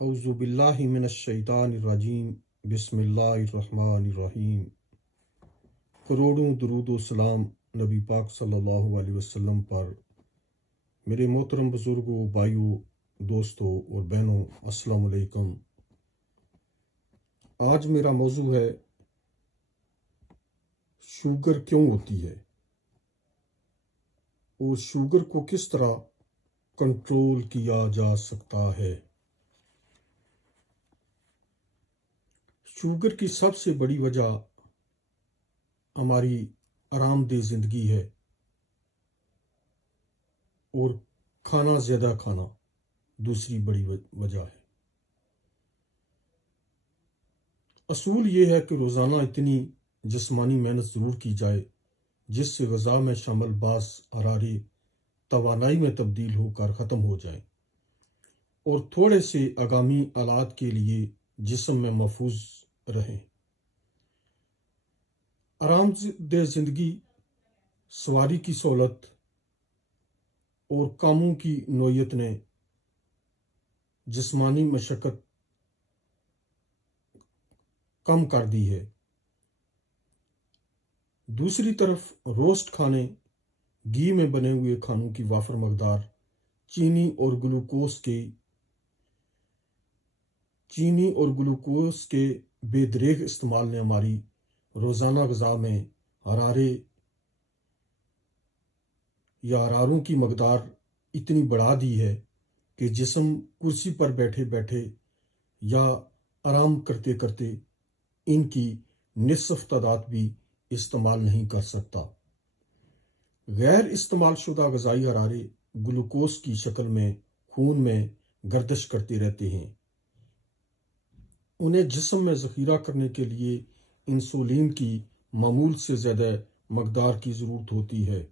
اعوذ باللہ من الشیطان الرجیم بسم اللہ الرحمن الرحیم۔ کروڑوں درود و سلام نبی پاک صلی اللہ علیہ وسلم پر۔ میرے محترم بزرگوں، بھائیوں، دوستوں اور بہنوں، السلام علیکم۔ آج میرا موضوع ہے شوگر کیوں ہوتی ہے اور شوگر کو کس طرح کنٹرول کیا جا سکتا ہے۔ شوگر کی سب سے بڑی وجہ ہماری آرام دہ زندگی ہے اور کھانا زیادہ کھانا دوسری بڑی وجہ ہے۔ اصول یہ ہے کہ روزانہ اتنی جسمانی محنت ضرور کی جائے جس سے غذا میں شامل بعض حرارے توانائی میں تبدیل ہو کر ختم ہو جائیں اور تھوڑے سے آگامی آلات کے لیے جسم میں محفوظ رہیں۔ آرام دہ زندگی، سواری کی سہولت اور کاموں کی نوعیت نے جسمانی مشقت کم کر دی ہے۔ دوسری طرف روسٹ کھانے، گھی میں بنے ہوئے کھانوں کی وافر مقدار، چینی اور گلوکوز کے بے دریغ استعمال نے ہماری روزانہ غذا میں حراروں کی مقدار اتنی بڑھا دی ہے کہ جسم کرسی پر بیٹھے بیٹھے یا آرام کرتے کرتے ان کی نصف تعداد بھی استعمال نہیں کر سکتا۔ غیر استعمال شدہ غذائی حرارے گلوکوز کی شکل میں خون میں گردش کرتے رہتے ہیں۔ انہیں جسم میں ذخیرہ کرنے کے لیے انسولین کی معمول سے زیادہ مقدار کی ضرورت ہوتی ہے۔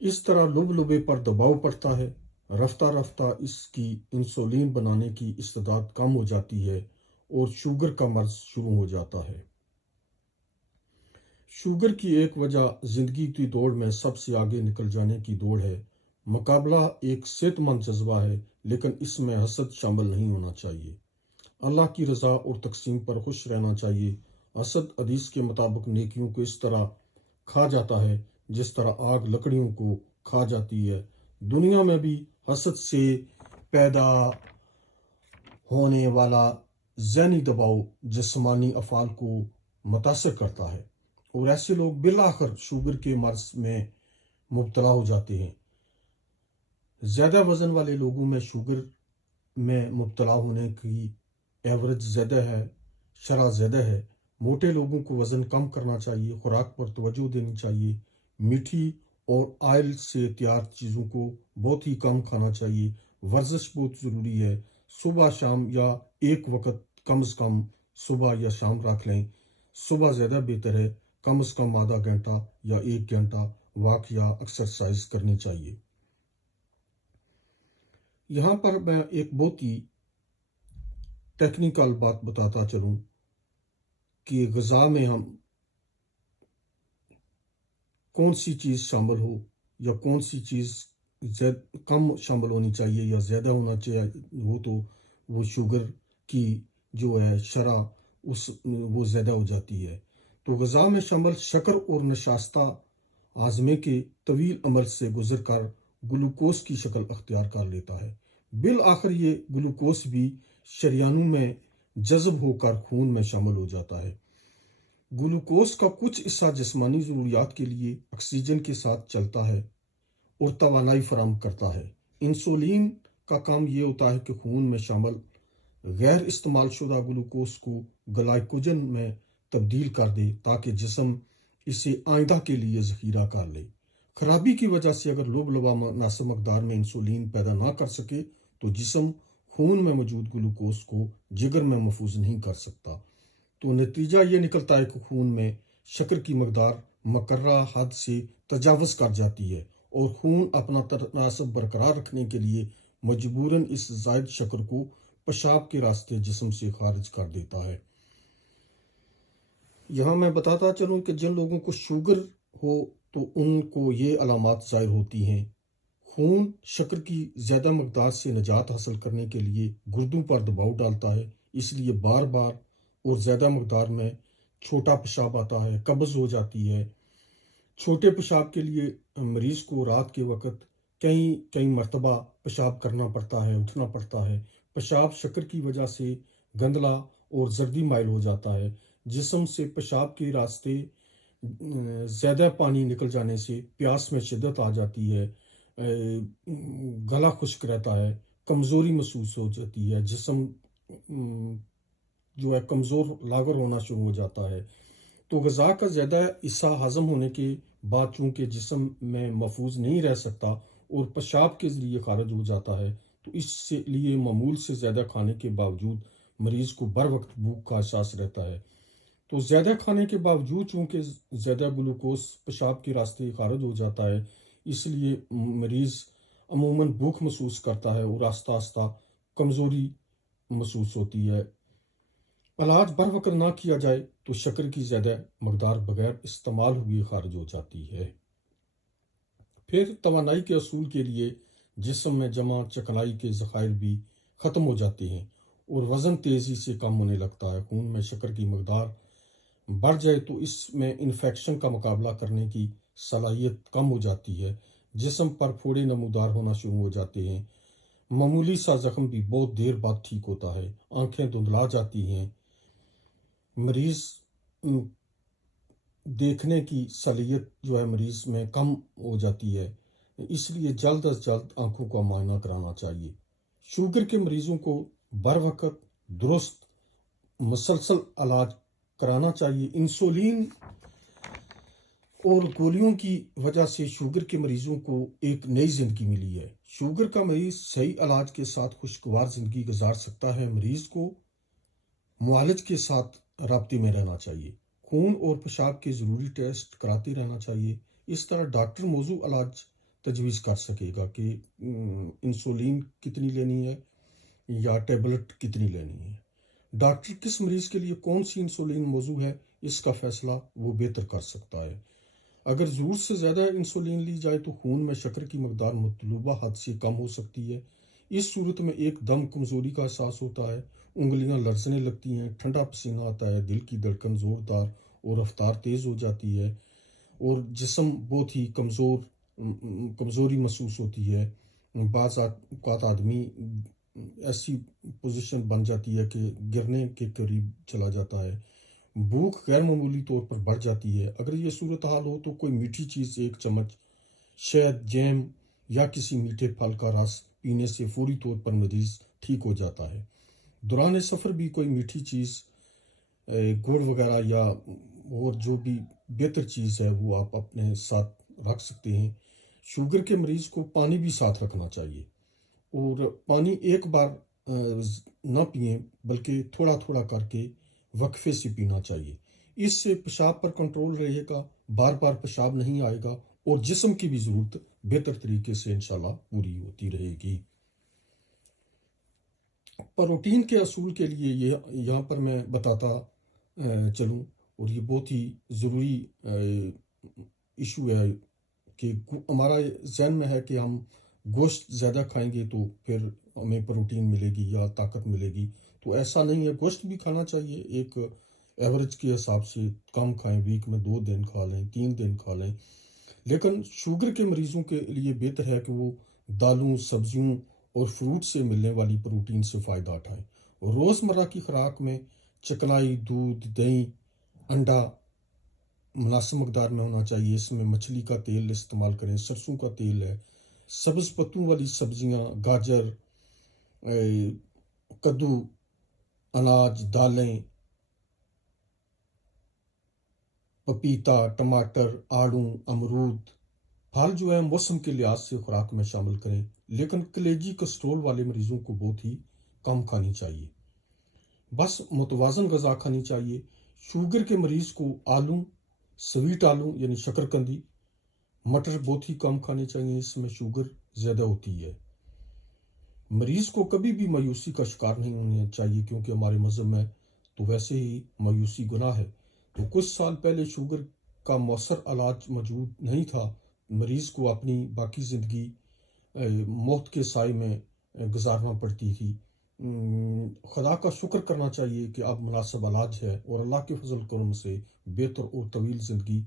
اس طرح لبے پر دباؤ پڑتا ہے، رفتہ رفتہ اس کی انسولین بنانے کی استعداد کم ہو جاتی ہے اور شوگر کا مرض شروع ہو جاتا ہے۔ شوگر کی ایک وجہ زندگی کی دوڑ میں سب سے آگے نکل جانے کی دوڑ ہے۔ مقابلہ ایک صحت مند جذبہ ہے، لیکن اس میں حسد شامل نہیں ہونا چاہیے۔ اللہ کی رضا اور تقسیم پر خوش رہنا چاہیے۔ حسد حدیث کے مطابق نیکیوں کو اس طرح کھا جاتا ہے جس طرح آگ لکڑیوں کو کھا جاتی ہے۔ دنیا میں بھی حسد سے پیدا ہونے والا ذہنی دباؤ جسمانی افعال کو متاثر کرتا ہے اور ایسے لوگ بالآخر شوگر کے مرض میں مبتلا ہو جاتے ہیں۔ زیادہ وزن والے لوگوں میں شوگر میں مبتلا ہونے کی ایوریج زیادہ ہے، شرح زیادہ ہے۔ موٹے لوگوں کو وزن کم کرنا چاہیے، خوراک پر توجہ دینی چاہیے، میٹھی اور آئل سے تیار چیزوں کو بہت ہی کم کھانا چاہیے۔ ورزش بہت ضروری ہے، صبح شام یا ایک وقت کم از کم صبح یا شام رکھ لیں۔ صبح زیادہ بہتر ہے، کم از کم آدھا گھنٹہ یا ایک گھنٹہ واک یا ایکسرسائز کرنی چاہیے۔ یہاں پر میں ایک بہت ہی ٹیکنیکل بات بتاتا چلوں کہ غذا میں ہم کون سی چیز شامل ہو یا کون سی چیز کم شامل ہونی چاہیے یا زیادہ ہونا چاہیے ہو تو وہ شوگر کی جو ہے شرح وہ زیادہ ہو جاتی ہے۔ تو غذا میں شامل شکر اور نشاستہ ہاضمے کے طویل عمل سے گزر کر گلوکوز کی شکل اختیار کر لیتا ہے۔ بالآخر یہ گلوکوز بھی شریانوں میں جذب ہو کر خون میں شامل ہو جاتا ہے۔ گلوکوز کا کچھ حصہ جسمانی ضروریات کے لیے آکسیجن کے ساتھ چلتا ہے اور توانائی فراہم کرتا ہے۔ انسولین کا کام یہ ہوتا ہے کہ خون میں شامل غیر استعمال شدہ گلوکوز کو گلائکوجن میں تبدیل کر دے تاکہ جسم اسے آئندہ کے لیے ذخیرہ کر لے۔ خرابی کی وجہ سے اگر لبا مناسب مقدار میں انسولین پیدا نہ کر سکے تو جسم خون میں موجود گلوکوز کو جگر میں محفوظ نہیں کر سکتا۔ تو نتیجہ یہ نکلتا ہے کہ خون میں شکر کی مقدار مقررہ حد سے تجاوز کر جاتی ہے اور خون اپنا تناسب برقرار رکھنے کے لیے مجبوراً اس زائد شکر کو پیشاب کے راستے جسم سے خارج کر دیتا ہے۔ یہاں میں بتاتا چلوں کہ جن لوگوں کو شوگر ہو تو ان کو یہ علامات ظاہر ہوتی ہیں: خون شکر کی زیادہ مقدار سے نجات حاصل کرنے کے لیے گردوں پر دباؤ ڈالتا ہے، اس لیے بار بار اور زیادہ مقدار میں چھوٹا پیشاب آتا ہے، قبض ہو جاتی ہے۔ چھوٹے پیشاب کے لیے مریض کو رات کے وقت کئی مرتبہ پیشاب کرنا پڑتا ہے، اٹھنا پڑتا ہے۔ پیشاب شکر کی وجہ سے گندلا اور زردی مائل ہو جاتا ہے۔ جسم سے پیشاب کے راستے زیادہ پانی نکل جانے سے پیاس میں شدت آ جاتی ہے، گلا خشک رہتا ہے، کمزوری محسوس ہو جاتی ہے، جسم جو ہے کمزور لاغر ہونا شروع ہو جاتا ہے۔ تو غذا کا زیادہ حصہ ہضم ہونے کے بعد چونکہ جسم میں محفوظ نہیں رہ سکتا اور پیشاب کے ذریعے خارج ہو جاتا ہے، تو اس سے لیے معمول سے زیادہ کھانے کے باوجود مریض کو بر وقت بھوک کا احساس رہتا ہے۔ تو زیادہ کھانے کے باوجود چونکہ زیادہ گلوکوز پیشاب کے راستے خارج ہو جاتا ہے، اس لیے مریض عموماً بھوک محسوس کرتا ہے اور آہستہ آہستہ کمزوری محسوس ہوتی ہے۔ علاج بر وقت نہ کیا جائے تو شکر کی زیادہ مقدار بغیر استعمال ہوئے خارج ہو جاتی ہے۔ پھر توانائی کے اصول کے لیے جسم میں جمع چکنائی کے ذخائر بھی ختم ہو جاتے ہیں اور وزن تیزی سے کم ہونے لگتا ہے۔ خون میں شکر کی مقدار بڑھ جائے تو اس میں انفیکشن کا مقابلہ کرنے کی صلاحیت کم ہو جاتی ہے، جسم پر پھوڑے نمودار ہونا شروع ہو جاتے ہیں، معمولی سا زخم بھی بہت دیر بعد ٹھیک ہوتا ہے، آنکھیں دھندلا جاتی ہیں، مریض دیکھنے کی صلاحیت جو ہے مریض میں کم ہو جاتی ہے، اس لیے جلد از جلد آنکھوں کا معائنہ کرانا چاہیے۔ شوگر کے مریضوں کو بر وقت درست مسلسل علاج کرانا چاہیے۔ انسولین اور گولیوں کی وجہ سے شوگر کے مریضوں کو ایک نئی زندگی ملی ہے۔ شوگر کا مریض صحیح علاج کے ساتھ خوشگوار زندگی گزار سکتا ہے۔ مریض کو معالج کے ساتھ رابطے میں رہنا چاہیے، خون اور پیشاب کے ضروری ٹیسٹ کراتے رہنا چاہیے۔ اس طرح ڈاکٹر موضوع علاج تجویز کر سکے گا کہ انسولین کتنی لینی ہے یا ٹیبلٹ کتنی لینی ہے۔ ڈاکٹر کس مریض کے لیے کون سی انسولین موضوع ہے، اس کا فیصلہ وہ بہتر کر سکتا ہے۔ اگر ضرورت سے زیادہ انسولین لی جائے تو خون میں شکر کی مقدار مطلوبہ حد سے کم ہو سکتی ہے۔ اس صورت میں ایک دم کمزوری کا احساس ہوتا ہے، انگلیاں لرزنے لگتی ہیں، ٹھنڈا پسینہ آتا ہے، دل کی دھڑکن زوردار اور رفتار تیز ہو جاتی ہے اور جسم بہت ہی کمزوری محسوس ہوتی ہے۔ بعض اوقات آدمی ایسی پوزیشن بن جاتی ہے کہ گرنے کے قریب چلا جاتا ہے، بھوک غیر معمولی طور پر بڑھ جاتی ہے۔ اگر یہ صورتحال ہو تو کوئی میٹھی چیز، ایک چمچ شہد، جیم یا کسی میٹھے پھل کا رس پینے سے فوری طور پر مریض ٹھیک ہو جاتا ہے۔ دوران سفر بھی کوئی میٹھی چیز، گڑ وغیرہ یا اور جو بھی بہتر چیز ہے وہ آپ اپنے ساتھ رکھ سکتے ہیں۔ شوگر کے مریض کو پانی بھی ساتھ رکھنا چاہیے اور پانی ایک بار نہ پئیں بلکہ تھوڑا تھوڑا کر کے وقفے سے پینا چاہیے۔ اس سے پیشاب پر کنٹرول رہے گا، بار بار پیشاب نہیں آئے گا اور جسم کی بھی ضرورت بہتر طریقے سے انشاءاللہ پوری ہوتی رہے گی۔ پروٹین کے اصول کے لیے یہاں پر میں بتاتا چلوں، اور یہ بہت ہی ضروری ایشو ہے کہ ہمارا ذہن میں ہے کہ ہم گوشت زیادہ کھائیں گے تو پھر ہمیں پروٹین ملے گی یا طاقت ملے گی، تو ایسا نہیں ہے۔ گوشت بھی کھانا چاہیے، ایک ایوریج کے حساب سے کم کھائیں، ویک میں 2 دن کھا لیں، 3 دن کھا لیں، لیکن شوگر کے مریضوں کے لیے بہتر ہے کہ وہ دالوں، سبزیوں اور فروٹ سے ملنے والی پروٹین سے فائدہ اٹھائیں۔ روزمرہ کی خوراک میں چکنائی، دودھ، دہی، انڈا مناسب مقدار میں ہونا چاہیے۔ اس میں مچھلی کا تیل استعمال کریں، سرسوں کا تیل ہے، سبز پتوں والی سبزیاں، گاجر، کدو، اناج، دالیں، پپیتا، ٹماٹر، آڑو، امرود، پھل جو ہے موسم کے لحاظ سے خوراک میں شامل کریں، لیکن کلیجی کولیسٹرول والے مریضوں کو بہت ہی کم کھانی چاہیے۔ بس متوازن غذا کھانی چاہیے۔ شوگر کے مریض کو آلو، سویٹ آلو یعنی شکرکندی، مٹر بہت ہی کم کھانے چاہیے، اس میں شوگر زیادہ ہوتی ہے۔ مریض کو کبھی بھی مایوسی کا شکار نہیں ہونا چاہیے، کیونکہ ہمارے مذہب میں تو ویسے ہی مایوسی گناہ ہے۔ تو کچھ سال پہلے شوگر کا مؤثر علاج موجود نہیں تھا، مریض کو اپنی باقی زندگی موت کے سائے میں گزارنا پڑتی تھی۔ خدا کا شکر کرنا چاہیے کہ اب مناسب علاج ہے اور اللہ کے فضل کرم سے بہتر اور طویل زندگی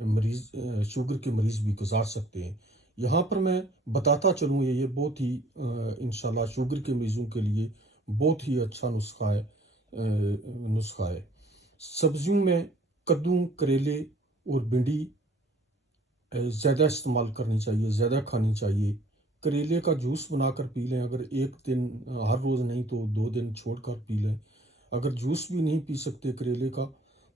مریض شوگر کے مریض بھی گزار سکتے ہیں۔ یہاں پر میں بتاتا چلوں یہ بہت ہی انشاءاللہ شوگر کے مریضوں کے لیے بہت ہی اچھا نسخہ ہے۔ سبزیوں میں کدو، کریلے اور بھنڈی زیادہ استعمال کرنی چاہیے، زیادہ کھانی چاہیے۔ کریلے کا جوس بنا کر پی لیں، اگر ایک دن ہر روز نہیں تو 2 دن چھوڑ کر پی لیں۔ اگر جوس بھی نہیں پی سکتے کریلے کا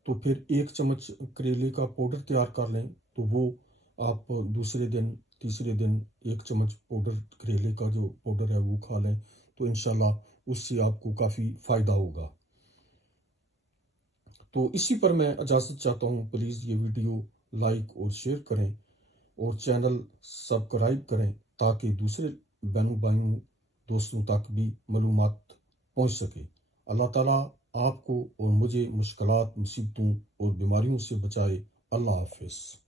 تو پھر 1 چمچ کریلے کا پاؤڈر تیار کر لیں، تو وہ آپ دوسرے دن تیسرے دن 1 چمچ پاؤڈر کریلے کا جو پاؤڈر ہے وہ کھا لیں، تو انشاءاللہ اس سے آپ کو کافی فائدہ ہوگا۔ تو اسی پر میں اجازت چاہتا ہوں، پلیز یہ ویڈیو لائک اور شیئر کریں اور چینل سبسکرائب کریں تاکہ دوسرے بہنوں بھائیوں دوستوں تک بھی معلومات پہنچ سکے۔ اللہ تعالیٰ آپ کو اور مجھے مشکلات، مصیبتوں اور بیماریوں سے بچائے۔ اللہ حافظ۔